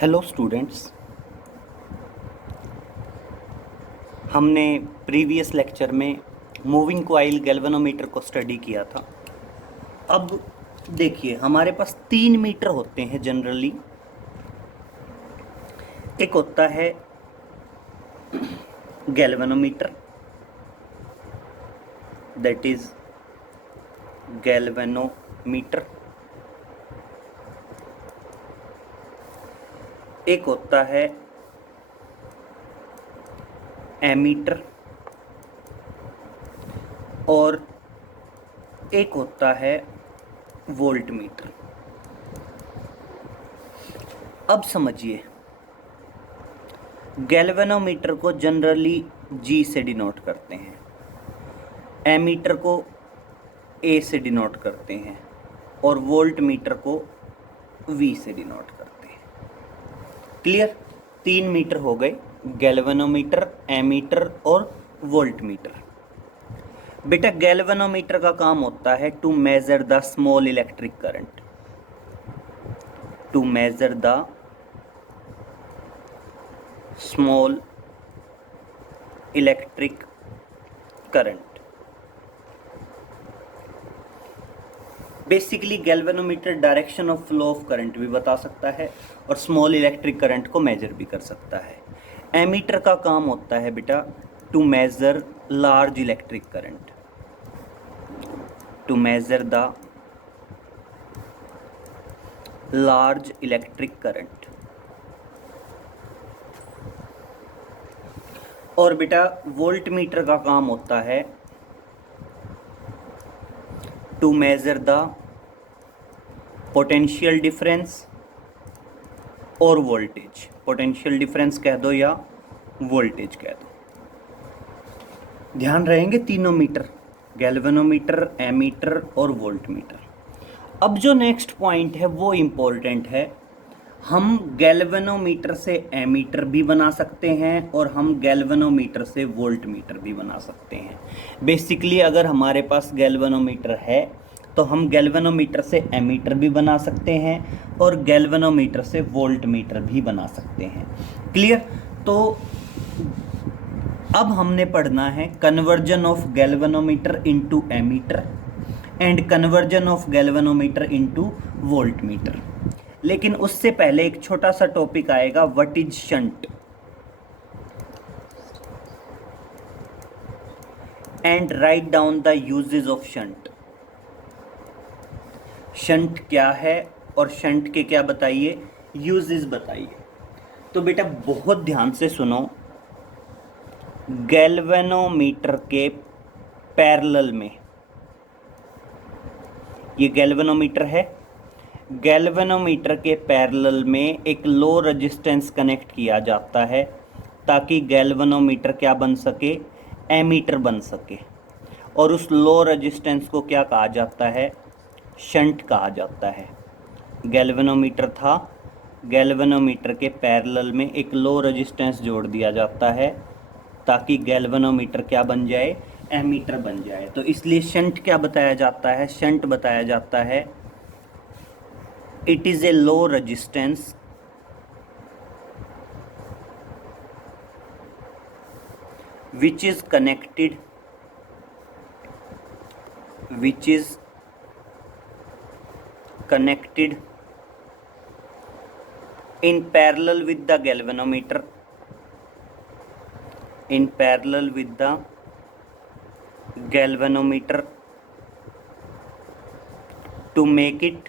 Hello students. हमने previous lecture में moving coil galvanometer को स्टडी किया था। अब देखिए, हमारे पास 3 मीटर होते हैं जनरली। एक होता है गैल्वेनोमीटर, दैट इज गैल्वेनोमीटर। एक होता है एमीटर और एक होता है वोल्टमीटर। अब समझिए, गैल्वेनोमीटर को जनरली जी से डिनोट करते हैं, एमीटर को ए से डिनोट करते हैं और वोल्टमीटर को वी से डिनोट करते हैं। क्लियर? 3 मीटर हो गए, गैल्वेनोमीटर, एमीटर और वोल्टमीटर। बेटा, गैल्वेनोमीटर का काम होता है to measure the small electric current, to measure the small electric current. Basically galvanometer direction of flow of current भी बता सकता है और स्मॉल इलेक्ट्रिक करंट को मेजर भी कर सकता है। एमीटर का काम होता है बेटा to measure large electric current, to measure the large electric current. और बेटा वोल्टमीटर का काम होता है to measure the potential difference और वोल्टेज। पोटेंशियल डिफरेंस कह दो या वोल्टेज कह दो। ध्यान रहेंगे तीनों मीटर, गैल्वेनोमीटर, एमीटर और वोल्टमीटर। अब जो नेक्स्ट पॉइंट है वो इम्पोर्टेंट है। हम गैल्वेनोमीटर से एमीटर भी बना सकते हैं और हम गैल्वेनोमीटर से वोल्टमीटर भी बना सकते हैं। बेसिकली अगर हमारे पास गैल्वेनोमीटर है तो हम गैल्वेनोमीटर से एमीटर भी बना सकते हैं और गैल्वेनोमीटर से वोल्टमीटर भी बना सकते हैं। क्लियर? तो अब हमने पढ़ना है conversion of galvanometer into ammeter and conversion of galvanometer into voltmeter. लेकिन उससे पहले एक छोटा सा टॉपिक आएगा, what is shunt and write down the uses of shunt. Shunt क्या है और शंट के क्या बताइए, यूजेस बताइए। तो बेटा बहुत ध्यान से सुनो, गैल्वेनोमीटर के पैरेलल में, ये गैल्वेनोमीटर है, गैल्वेनोमीटर के पैरेलल में एक लो रेजिस्टेंस कनेक्ट किया जाता है ताकि गैल्वेनोमीटर क्या बन सके, एमीटर बन सके। और उस लो रेजिस्टेंस को क्या कहा जाता है, शंट कहा जाता है। गैल्वेनोमीटर था, गैल्वेनोमीटर के पैरेलल में एक लो रेजिस्टेंस जोड़ दिया जाता है ताकि गैल्वेनोमीटर क्या बन जाए, एमीटर बन जाए। तो इसलिए शंट क्या बताया जाता है, शंट बताया जाता है it is a low resistance which is connected in parallel with the galvanometer, in parallel with the galvanometer to make it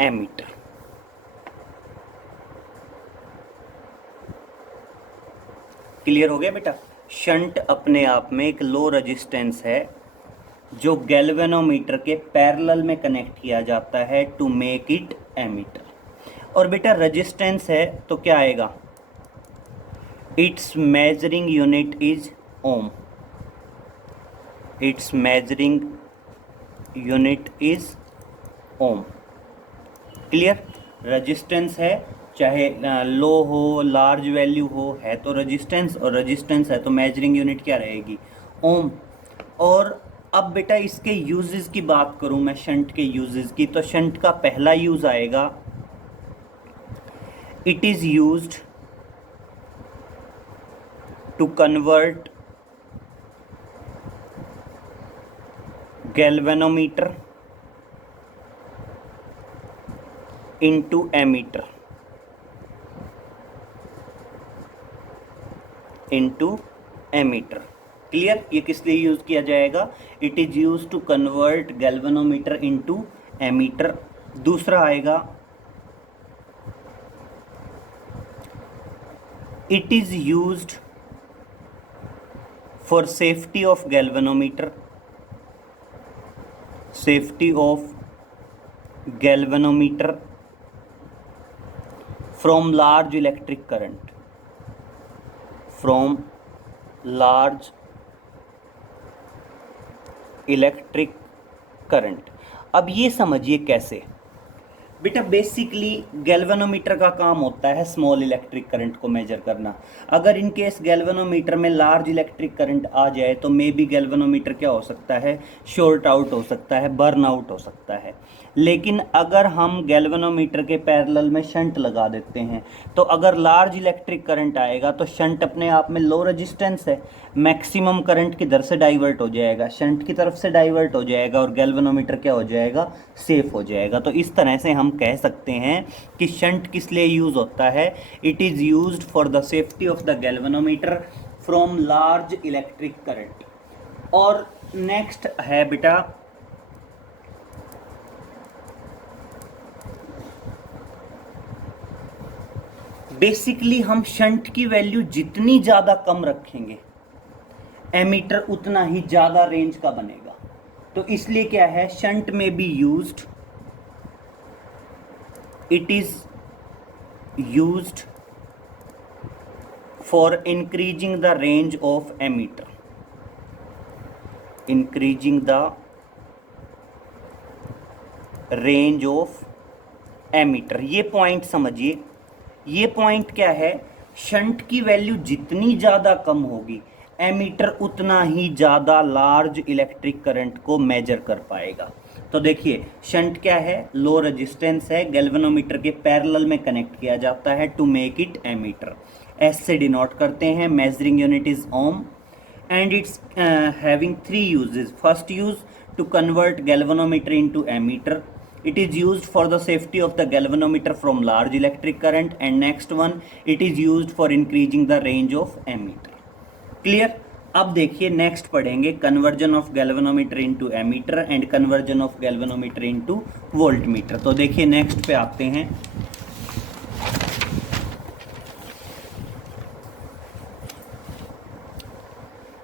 ammeter. Clear हो गया बेटा? शंट अपने आप में एक लो रेजिस्टेंस है जो गैल्वेनोमीटर के पैरेलल में कनेक्ट किया जाता है टू मेक इट एमीटर। और बेटा रेजिस्टेंस है तो क्या आएगा, it's measuring unit is ohm, it's measuring unit is ohm. Clear? Resistance है, चाहे लो हो लार्ज वैल्यू हो, है तो रेजिस्टेंस, और रेजिस्टेंस है तो मेजरिंग यूनिट क्या रहेगी, ओम। और अब बेटा इसके यूजेस की बात करूं मैं, शंट के यूजेस की, तो शंट का पहला यूज आएगा It is used to convert galvanometer into ammeter clear. ये किस लिए यूज किया जाएगा? It is use to convert galvanometer into ammeter. दूसरा आएगा it is used for safety of galvanometer, from large electric current, अब ये समझिए कैसे बेटा। बेसिकली गैल्वेनोमीटर का काम होता है स्मॉल इलेक्ट्रिक करंट को मेजर करना। अगर इन केस गैल्वेनोमीटर में लार्ज इलेक्ट्रिक करंट आ जाए तो मे बी गैल्वेनोमीटर क्या हो सकता है? शॉर्ट आउट हो सकता है, बर्न आउट हो सकता है। लेकिन अगर हम गैल्वेनोमीटर के पैरेलल में शंट लगा देते हैं तो अगर लार्ज इलेक्ट्रिक करंट आएगा तो शंट अपने आप में लो रेजिस्टेंस है, मैक्सिमम करंट किधर से डाइवर्ट हो जाएगा? शंट की तरफ से डाइवर्ट हो जाएगा और गैल्वेनोमीटर क्या हो जाएगा? सेफ हो जाएगा। तो इस तरह से हम कह सकते हैं कि शंट किस लिए यूज होता है? It is used for the safety of the galvanometer from large electric current. और नेक्स्ट है बेटा बेसिकली हम शंट की वैल्यू जितनी ज्यादा कम रखेंगे एमीटर उतना ही ज्यादा रेंज का बनेगा। तो इसलिए क्या है, शंट में be used, it is used for increasing the range of ammeter, increasing the range of ammeter. ये पॉइंट समझिए। ये पॉइंट क्या है, शंट की वैल्यू जितनी ज़्यादा कम होगी एमीटर उतना ही ज़्यादा लार्ज इलेक्ट्रिक करंट को मेजर कर पाएगा। तो देखिए शंट क्या है, लो रेजिस्टेंस है, गैल्वेनोमीटर के पैरेलल में कनेक्ट किया जाता है to make it ammeter. S से डिनोट करते हैं, measuring unit is ohm and it's having 3 uses. First use to convert galvanometer into ammeter, it is used for the safety of the galvanometer from large electric current, and next one it is used for increasing the range of ammeter। clear। अब देखिए next पढ़ेंगे conversion of galvanometer into ammeter and conversion of galvanometer into voltmeter. तो देखिए next पे आते हैं।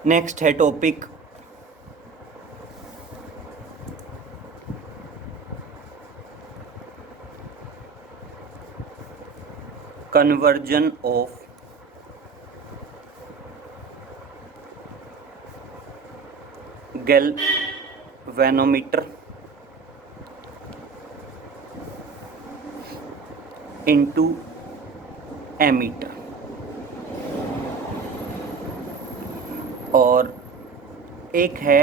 Next है topic conversion of galvanometer into ammeter। और एक है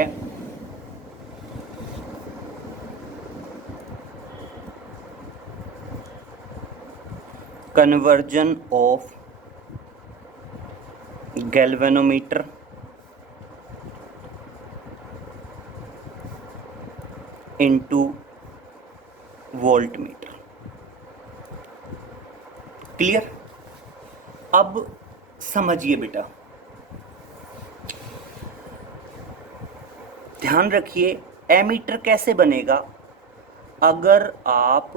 conversion of galvanometer into voltmeter। Clear. अब समझिए बेटा, ध्यान रखिए एमीटर कैसे बनेगा। अगर आप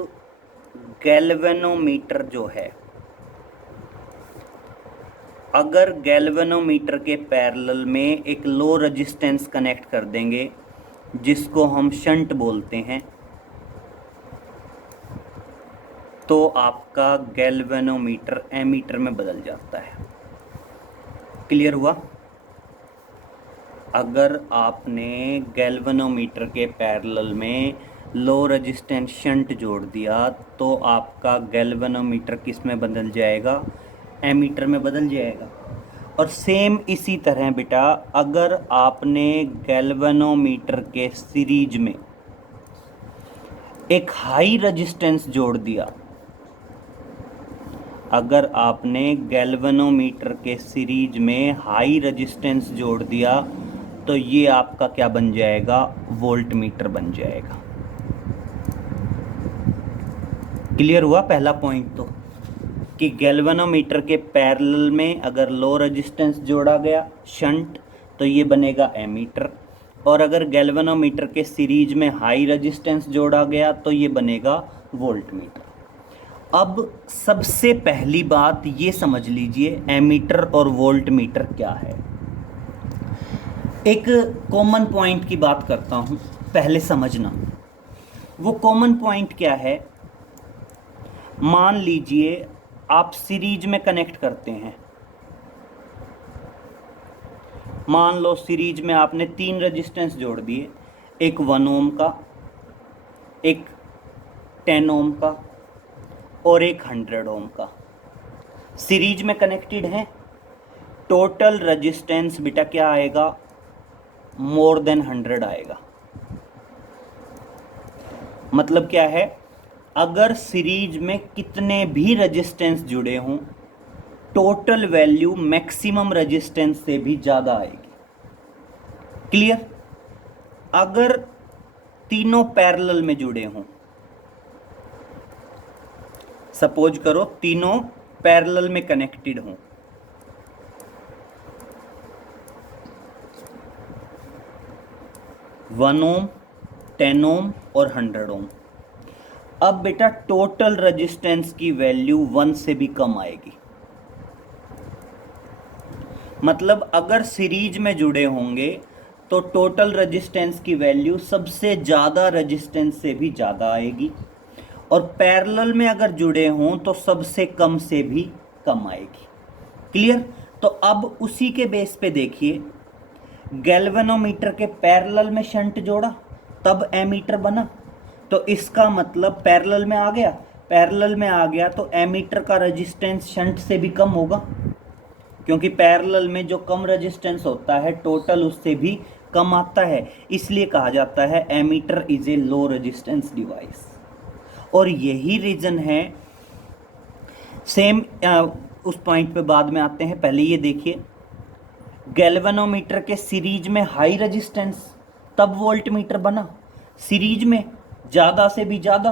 गैल्वेनोमीटर जो है, अगर गैल्वेनोमीटर के पैरेलल में एक लो रेजिस्टेंस कनेक्ट कर देंगे जिसको हम शंट बोलते हैं, तो आपका गैल्वेनोमीटर एमीटर में बदल जाता है। क्लियर हुआ। अगर आपने गैल्वेनोमीटर के पैरेलल में लो रेजिस्टेंस शंट जोड़ दिया तो आपका गैल्वेनोमीटर किस में बदल जाएगा? एमीटर में बदल जाएगा। और सेम इसी तरह बेटा अगर आपने गैल्वेनोमीटर के सीरीज में एक हाई रेजिस्टेंस जोड़ दिया, अगर आपने गैल्वेनोमीटर के सीरीज में हाई रेजिस्टेंस जोड़ दिया तो ये आपका क्या बन जाएगा, वोल्ट मीटर बन जाएगा। क्लियर हुआ पहला पॉइंट तो, कि गैल्वेनोमीटर के पैरेलल में अगर लो रेजिस्टेंस जोड़ा गया शंट तो ये बनेगा एमीटर, और अगर गैल्वेनोमीटर के सीरीज में हाई रेजिस्टेंस जोड़ा गया तो ये बनेगा वोल्ट मीटर। अब सबसे पहली बात ये समझ लीजिए एमीटर और वोल्ट मीटर क्या है। एक कॉमन पॉइंट की बात करता हूं, पहले समझना। वो कॉमन पॉइंट क्या है, मान लीजिए आप सीरीज में कनेक्ट करते हैं। मान लो सीरीज में आपने 3 रेजिस्टेंस जोड़ दिए, एक 1 ओम का, एक 10 ओम का और एक 100 ओम का सीरीज में कनेक्टेड हैं। टोटल रेजिस्टेंस बेटा क्या आएगा, मोर देन 100 आएगा। मतलब क्या है, अगर सीरीज में कितने भी रेजिस्टेंस जुड़े हों टोटल वैल्यू मैक्सिमम रेजिस्टेंस से भी ज़्यादा आएगी। क्लियर। अगर तीनों पैरेलल में जुड़े हों, सपोज करो तीनों पैरेलल में कनेक्टेड हों, वन ओम, 10 ओम और 100 ओम। अब बेटा टोटल रेजिस्टेंस की वैल्यू 1 से भी कम आएगी। मतलब अगर सीरीज में जुड़े होंगे तो टोटल रेजिस्टेंस की वैल्यू सबसे ज़्यादा रेजिस्टेंस से भी ज़्यादा आएगी, और पैरेलल में अगर जुड़े हों तो सबसे कम से भी कम आएगी। क्लियर। तो अब उसी के बेस पे देखिए, गैल्वेनोमीटर के पैरेलल में शंट जोड़ा तब एमीटर बना, तो इसका मतलब पैरेलल में आ गया। पैरेलल में आ गया तो एमीटर का रेजिस्टेंस शंट से भी कम होगा, क्योंकि पैरेलल में जो कम रेजिस्टेंस होता है टोटल उससे भी कम आता है। इसलिए कहा जाता है ammeter is a low resistance device. और यही रीज़न है, सेम उस पॉइंट पे बाद में आते हैं। पहले ये देखिए, गैल्वेनोमीटर के सीरीज में हाई रेजिस्टेंस तब वोल्ट मीटर बना, सीरीज में ज़्यादा से भी ज़्यादा,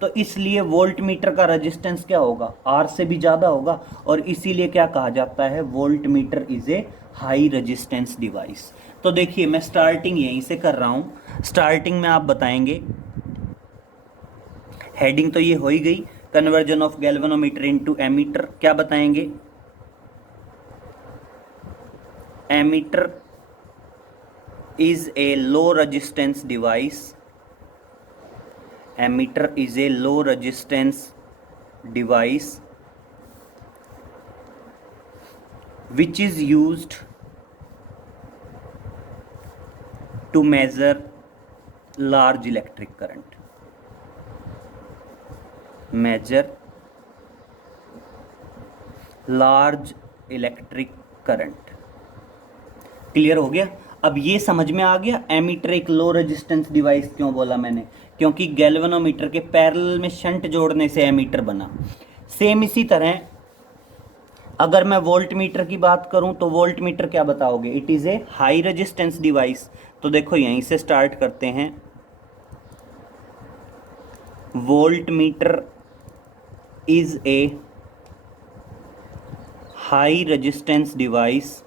तो इसलिए वोल्ट मीटर का रेजिस्टेंस क्या होगा, आर से भी ज़्यादा होगा, और इसीलिए क्या कहा जाता है, volt meter is a high resistance device. तो देखिए मैं स्टार्टिंग यहीं से कर रहा हूँ। स्टार्टिंग में आप बताएंगे, हेडिंग तो ये हो ही गई, conversion of galvanometer into ammeter. क्या बताएंगे, ammeter is a low resistance device, ammeter is a low resistance device which is used to measure large electric current, measure large electric current। Clear हो गया। अब ये समझ में आ गया एमीटर एक लो रेजिस्टेंस डिवाइस क्यों बोला मैंने, क्योंकि गैल्वेनोमीटर के पैरेलल में शंट जोड़ने से एमीटर बना। सेम इसी तरह अगर मैं वोल्ट मीटर की बात करूं तो वोल्ट मीटर क्या बताओगे, it is a high resistance device. तो देखो यहीं से स्टार्ट करते हैं। Volt meter is a high resistance device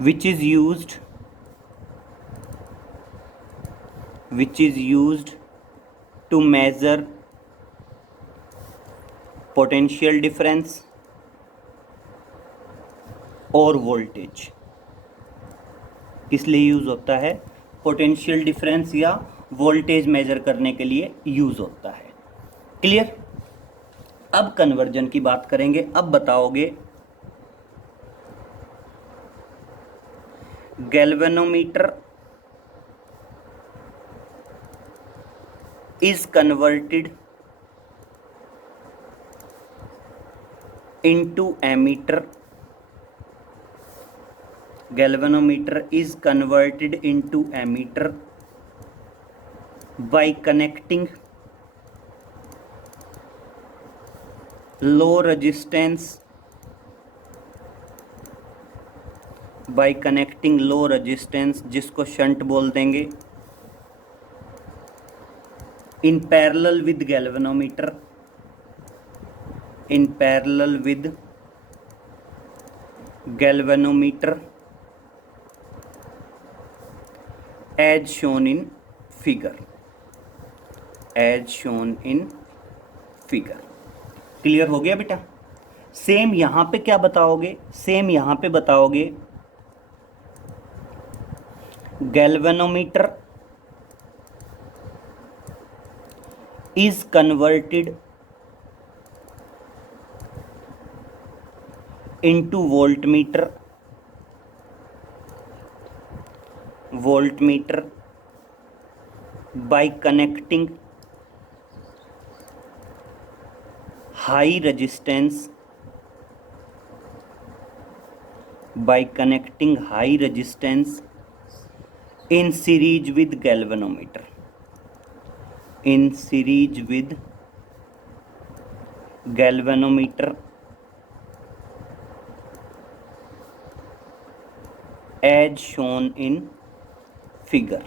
which is used to measure potential difference और वोल्टेज। किस लिए यूज़ होता है, पोटेंशियल डिफरेंस या वोल्टेज मेजर करने के लिए यूज़ होता है। क्लियर। अब कन्वर्जन की बात करेंगे। अब बताओगे galvanometer is converted into ammeter, galvanometer is converted into ammeter by connecting low resistance जिसको शंट बोल देंगे in parallel with galvanometer as shown in figure clear हो गया बेटा। सेम यहां पे क्या बताओगे, सेम यहां पे बताओगे galvanometer is converted into voltmeter by connecting high resistance in series with galvanometer as shown in figure।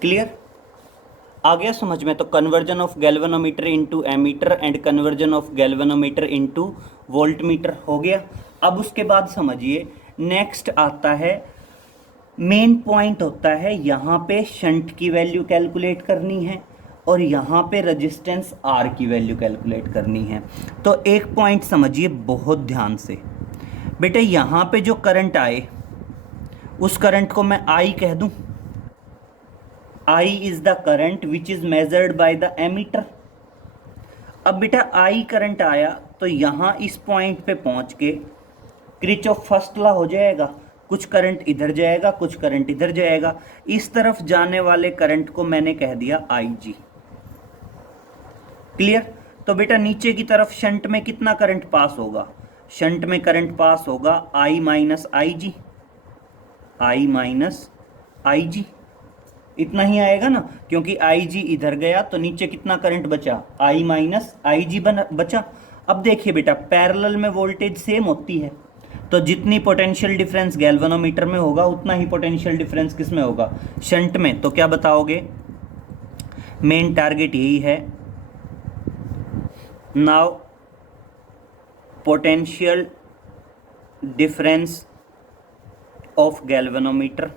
Clear आ गया समझ में। तो conversion of galvanometer into ammeter and conversion of galvanometer into voltmeter हो गया। अब उसके बाद समझिए नेक्स्ट आता है, मेन पॉइंट होता है यहाँ पे शंट की वैल्यू कैलकुलेट करनी है और यहाँ पे रेजिस्टेंस आर की वैल्यू कैलकुलेट करनी है। तो एक पॉइंट समझिए बहुत ध्यान से बेटे, यहाँ पे जो करंट आए उस करंट को मैं आई कह दूं। I is the current which is measured by the ammeter. अब बेटा आई करंट आया तो यहाँ इस पॉइंट पे पहुंच के किरचॉफ फर्स्ट लॉ हो जाएगा, कुछ करंट इधर जाएगा कुछ करंट इधर जाएगा। इस तरफ जाने वाले करंट को मैंने कह दिया आई जी। क्लियर। तो बेटा नीचे की तरफ शंट में कितना करंट पास होगा, शंट में करंट पास होगा आई माइनस आई जी, इतना ही आएगा ना, क्योंकि आई जी इधर गया तो नीचे कितना करंट बचा, आई माइनस आई जी बचा। अब देखिए बेटा पैरेलल में वोल्टेज सेम होती है, तो जितनी पोटेंशियल डिफरेंस गैल्वेनोमीटर में होगा उतना ही पोटेंशियल डिफरेंस किस में होगा, शंट में। तो क्या बताओगे, मेन टारगेट यही है। Now potential difference of galvanometer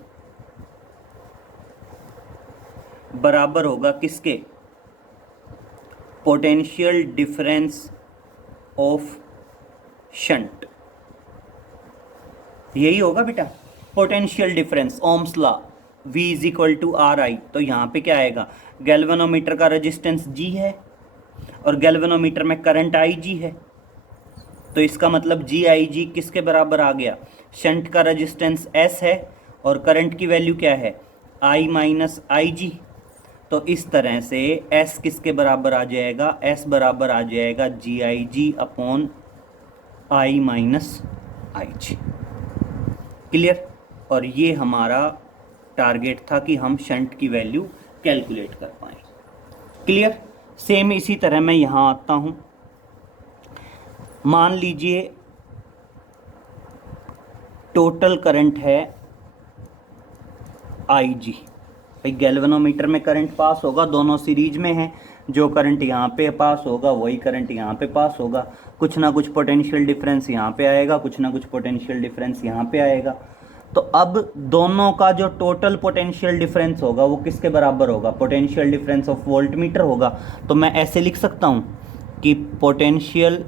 बराबर होगा किसके, पोटेंशियल डिफरेंस ऑफ शंट। यही होगा बेटा potential difference, ohm's law, V is equal to R I. तो यहाँ पे क्या आएगा, गैल्वेनोमीटर का रेजिस्टेंस G है और गैल्वेनोमीटर में करंट IG है, तो इसका मतलब GIG किसके बराबर आ गया, शंट का रेजिस्टेंस S है और करंट की वैल्यू क्या है, I माइनस IG। तो इस तरह से S किसके बराबर आ जाएगा, S बराबर आ जाएगा GIG upon I minus IG। Clear. और ये हमारा टारगेट था कि हम शंट की वैल्यू कैलकुलेट कर पाएँ। क्लियर। सेम इसी तरह मैं यहाँ आता हूँ, मान लीजिए टोटल करंट है IG। भाई गैल्वेनोमीटर में करंट पास होगा, दोनों सीरीज में है, जो करंट यहाँ पे पास होगा वही करंट यहाँ पे पास होगा, कुछ ना कुछ पोटेंशियल डिफरेंस यहाँ पे आएगा, कुछ ना कुछ पोटेंशियल डिफरेंस यहाँ पे आएगा। तो अब दोनों का जो टोटल पोटेंशियल डिफरेंस होगा वो किसके बराबर होगा, पोटेंशियल डिफरेंस ऑफ वोल्टमीटर होगा। तो मैं ऐसे लिख सकता हूँ कि potential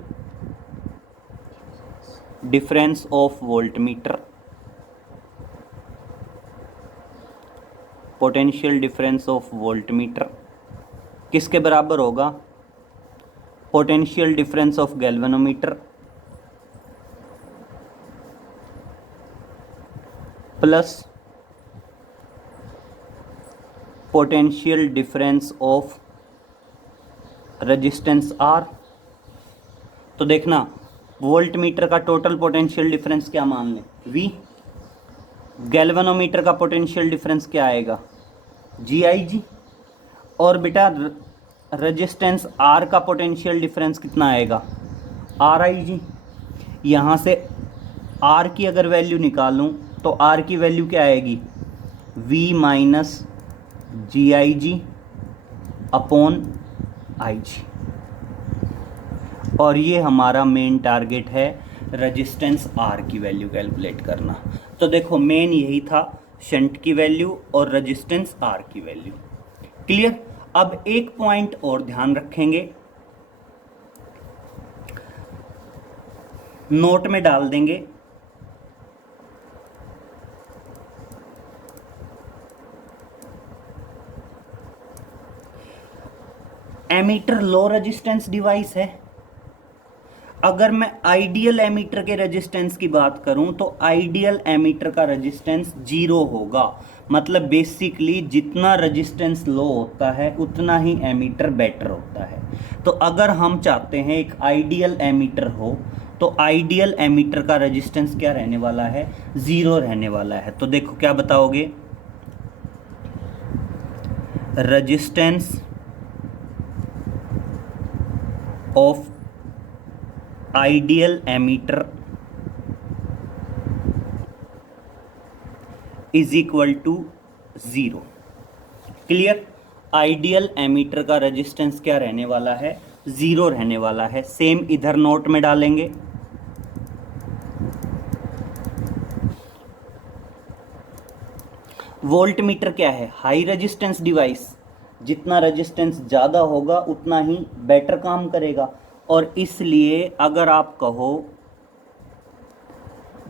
difference of voltmeter, potential difference of voltmeter किसके बराबर होगा, potential difference of galvanometer plus potential difference of resistance R। तो देखना वोल्ट मीटर का टोटल पोटेंशियल डिफरेंस क्या मान लें, V। गैल्वेनोमीटर का पोटेंशियल डिफरेंस क्या आएगा, GIG। और बेटा रेजिस्टेंस R का पोटेंशियल डिफरेंस कितना आएगा, RIG। यहाँ से R की अगर वैल्यू निकालूं तो R की वैल्यू क्या आएगी, V minus GIG upon IG। और ये हमारा मेन टारगेट है, रेजिस्टेंस R की वैल्यू कैलकुलेट करना। तो देखो मेन यही था, शंट की वैल्यू और रेजिस्टेंस R की वैल्यू। क्लियर। अब एक पॉइंट और ध्यान रखेंगे, नोट में डाल देंगे। एमीटर लो रेजिस्टेंस डिवाइस है। अगर मैं आइडियल एमीटर के रेजिस्टेंस की बात करूं तो आइडियल एमीटर का रेजिस्टेंस 0 होगा। मतलब बेसिकली जितना रेजिस्टेंस लो होता है उतना ही एमीटर बेटर होता है। तो अगर हम चाहते हैं एक आइडियल एमीटर हो तो आइडियल एमीटर का रेजिस्टेंस क्या रहने वाला है, 0 रहने वाला है। तो देखो क्या बताओगे, resistance of ideal ammeter is equal to 0। Clear. Ideal ammeter का रेजिस्टेंस क्या रहने वाला है, 0 रहने वाला है। सेम इधर नोट में डालेंगे। वोल्ट मीटर क्या है, हाई रेजिस्टेंस डिवाइस। जितना रेजिस्टेंस ज़्यादा होगा उतना ही बेटर काम करेगा। और इसलिए अगर आप कहो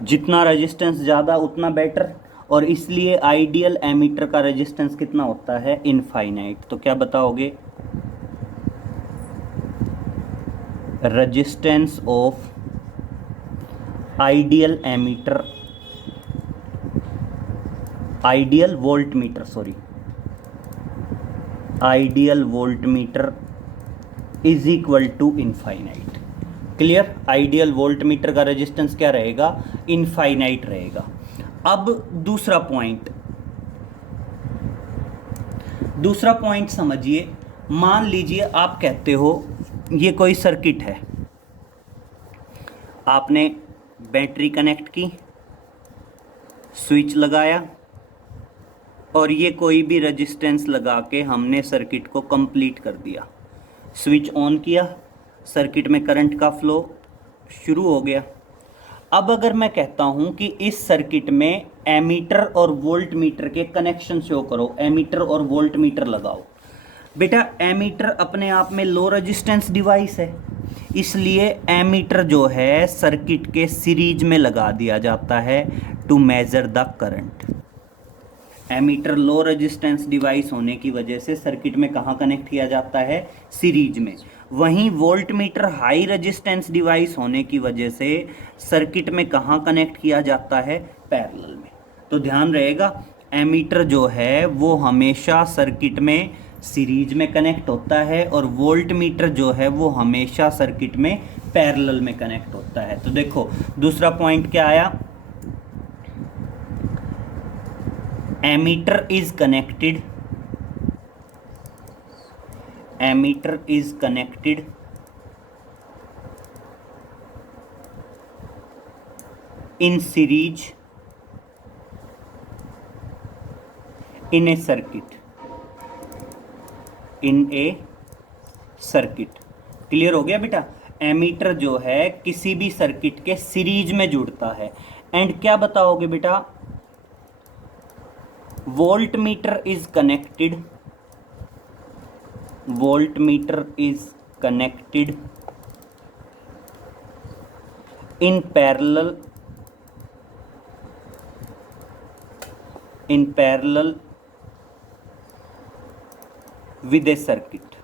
जितना रेजिस्टेंस ज़्यादा उतना बेटर, और इसलिए आइडियल एमीटर का रेजिस्टेंस कितना होता है, इनफाइनाइट। तो क्या बताओगे, resistance of ideal ammeter, ideal voltmeter, sorry ideal voltmeter is equal to infinite. Clear. Ideal voltmeter का रेजिस्टेंस क्या रहेगा, इनफाइनाइट रहेगा। अब दूसरा पॉइंट समझिए। मान लीजिए आप कहते हो ये कोई सर्किट है, आपने बैटरी कनेक्ट की, स्विच लगाया और ये कोई भी रेजिस्टेंस लगा के हमने सर्किट को कंप्लीट कर दिया। स्विच ऑन किया, सर्किट में करंट का फ्लो शुरू हो गया। अब अगर मैं कहता हूं कि इस सर्किट में एमीटर और वोल्ट मीटर के कनेक्शन शो करो, एमीटर और वोल्ट मीटर लगाओ। बेटा एमीटर अपने आप में लो रेजिस्टेंस डिवाइस है, इसलिए एमीटर जो है सर्किट के सीरीज में लगा दिया जाता है to measure the current. Ammeter low resistance device होने की वजह से सर्किट में कहाँ कनेक्ट किया जाता है, सीरीज में। वहीं volt meter high resistance device होने की वजह से सर्किट में कहाँ कनेक्ट किया जाता है, पैरेलल में। तो ध्यान रहेगा, एमीटर जो है वो हमेशा सर्किट में सीरीज में कनेक्ट होता है और वोल्ट मीटर जो है वो हमेशा सर्किट में पैरेलल में कनेक्ट होता है। तो देखो दूसरा पॉइंट क्या आया, ammeter is connected in series in a circuit, clear हो गया बेटा। एमीटर जो है किसी भी सर्किट के सीरीज में जुड़ता है। एंड क्या बताओगे बेटा, voltmeter is connected in parallel with a circuit।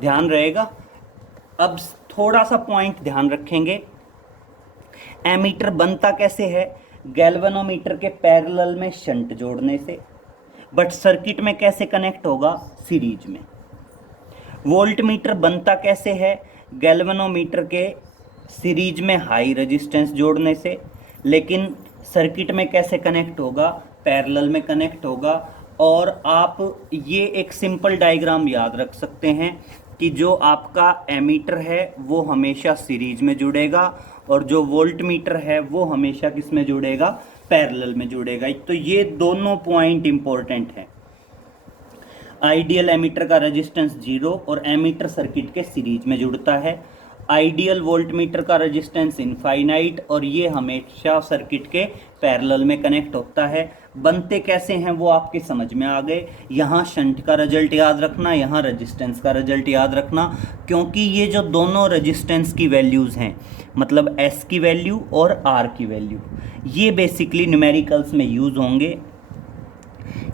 ध्यान रहेगा। अब थोड़ा सा पॉइंट ध्यान रखेंगे, एमीटर बनता कैसे है, गैल्वेनोमीटर के पैरेलल में शंट जोड़ने से, बट सर्किट में कैसे कनेक्ट होगा, सीरीज में। वोल्टमीटर बनता कैसे है, गैल्वेनोमीटर के सीरीज में हाई रेजिस्टेंस जोड़ने से, लेकिन सर्किट में कैसे कनेक्ट होगा, पैरेलल में कनेक्ट होगा। और आप ये एक सिंपल डायग्राम याद रख सकते हैं कि जो आपका एमीटर है वो हमेशा सीरीज में जुड़ेगा और जो वोल्ट मीटर है वो हमेशा किस में जुड़ेगा, पैरेलल में जुड़ेगा। तो ये दोनों पॉइंट इंपॉर्टेंट है। आइडियल एमीटर का रेजिस्टेंस 0 और एमीटर सर्किट के सीरीज में जुड़ता है। आइडियल वोल्ट मीटर का रेजिस्टेंस इनफाइनाइट और ये हमेशा सर्किट के पैरेलल में कनेक्ट होता है। बनते कैसे हैं वो आपके समझ में आ गए। यहाँ शंट का रिजल्ट याद रखना, यहाँ रेजिस्टेंस का रिजल्ट याद रखना, क्योंकि ये जो दोनों रेजिस्टेंस की वैल्यूज़ हैं, मतलब S की वैल्यू और R की वैल्यू, ये बेसिकली न्यूमेरिकल्स में यूज़ होंगे।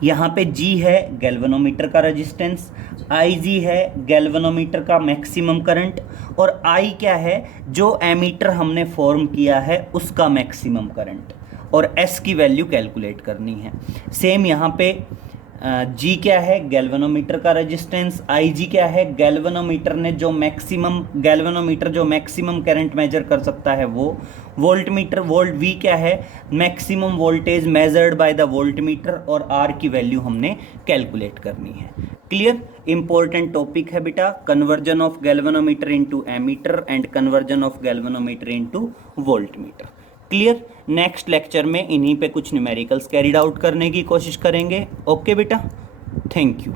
यहाँ पे G है गैल्वेनोमीटर का रेजिस्टेंस, IG है गैल्वेनोमीटर का मैक्सिमम करंट, और I क्या है, जो एमीटर हमने फॉर्म किया है उसका मैक्सिमम करंट, और S की वैल्यू कैलकुलेट करनी है। सेम यहाँ पे G क्या है गैल्वेनोमीटर का रेजिस्टेंस, IG क्या है गैल्वेनोमीटर जो मैक्सिमम करंट मेजर कर सकता है वो, वोल्ट V क्या है maximum voltage measured by the voltmeter, और R की वैल्यू हमने कैलकुलेट करनी है। क्लियर? इंपॉर्टेंट टॉपिक है बेटा, conversion of galvanometer into ammeter and conversion of galvanometer into voltmeter. Clear? Next lecture में इन्हीं पे कुछ न्यूमेरिकल्स कैरिड आउट करने की कोशिश करेंगे। ओके बेटा, थैंक यू।